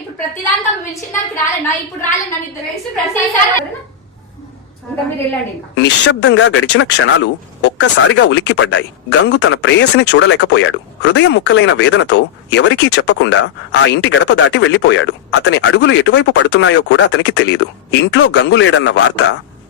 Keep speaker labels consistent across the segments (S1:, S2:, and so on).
S1: ఇప్పుడు ప్రతిదానికి పిలిచిన దానికి రాలేనా? ఇప్పుడు రాలేనా ఇద్దరు ప్రతిసారి
S2: నిశ్శబ్దంగా గడిచిన క్షణాలు ఒక్కసారిగా ఉలిక్కిపడ్డాయి. గంగు తన ప్రేయసిని చూడలేకపోయాడు. హృదయం ముక్కలైన వేదనతో ఎవరికీ చెప్పకుండా ఆ ఇంటి గడప దాటి వెళ్ళిపోయాడు అతని అడుగులు ఎటువైపు పడుతున్నాయో కూడా అతనికి తెలియదు ఇంట్లో గంగు లేడన్న వార్త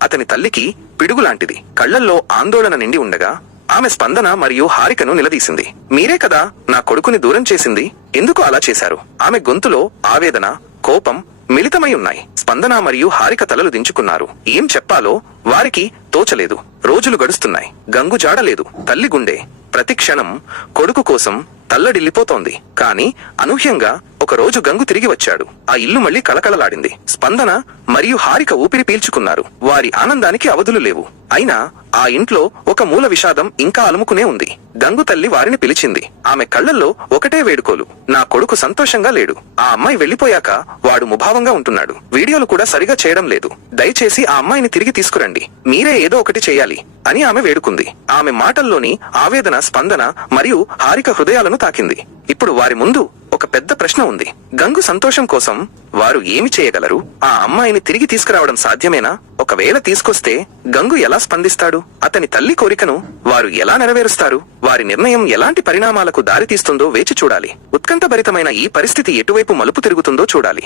S2: అతని తల్లికి పిడుగులాంటిది. కళ్ళల్లో ఆందోళన నిండి ఉండగా ఆమె స్పందన మరియు హారికను నిలదీసింది. మీరే కదా నా కొడుకుని దూరం చేసింది? ఎందుకు అలా చేశారు? ఆమె గొంతులో ఆవేదన కోపం మిళితమై ఉన్నాయి. స్పందన మరియు హారిక తలలు దించుకున్నారు. ఏం చెప్పాలో వారికి తోచలేదు. రోజులు గడుస్తున్నాయి. గంగు జాడలేదు. తల్లి గుండె. ప్రతి క్షణం కొడుకు కోసం తల్లడిల్లిపోతోంది. కాని అనూహ్యంగా ఒకరోజు గంగు తిరిగి వచ్చాడు. ఆ ఇల్లు మళ్ళీ కలకలలాడింది స్పందన మరియు హారిక ఊపిరి పీల్చుకున్నారు. వారి ఆనందానికి అవధులు లేవు. అయినా ఆ ఇంట్లో ఒక మూల విషాదం ఇంకా అలుముకునే ఉంది. గంగు తల్లి వారిని పిలిచింది. ఆమె కళ్ళల్లో ఒకటే వేడుకోలు. నా కొడుకు సంతోషంగా లేడు. ఆ అమ్మాయి వెళ్ళిపోయాక వాడు ముభావంగా ఉంటున్నాడు. వీడియోలు కూడా సరిగా చేయడం లేదు. దయచేసి ఆ అమ్మాయిని తిరిగి తీసుకురండి. మీరే ఏదో ఒకటి చేయాలి అని ఆమె వేడుకుంది. ఆమె మాటల్లోని ఆవేదన స్పందన మరియు హారిక హృదయాలను తాకింది. ఇప్పుడు వారి ముందు ఒక పెద్ద ప్రశ్న ఉంది. గంగు సంతోషం కోసం వారు ఏమి చేయగలరు? ఆ అమ్మాయిని తిరిగి తీసుకురావడం సాధ్యమేనా? ఒకవేళ తీసుకొస్తే గంగు ఎలా స్పందిస్తాడు? అతని తల్లి కోరికను వారు ఎలా నెరవేరుస్తారు? వారి నిర్ణయం ఎలాంటి పరిణామాలకు దారితీస్తుందో వేచి చూడాలి. ఉత్కంఠభరితమైన ఈ పరిస్థితి ఎటువైపు మలుపు తిరుగుతుందో చూడాలి.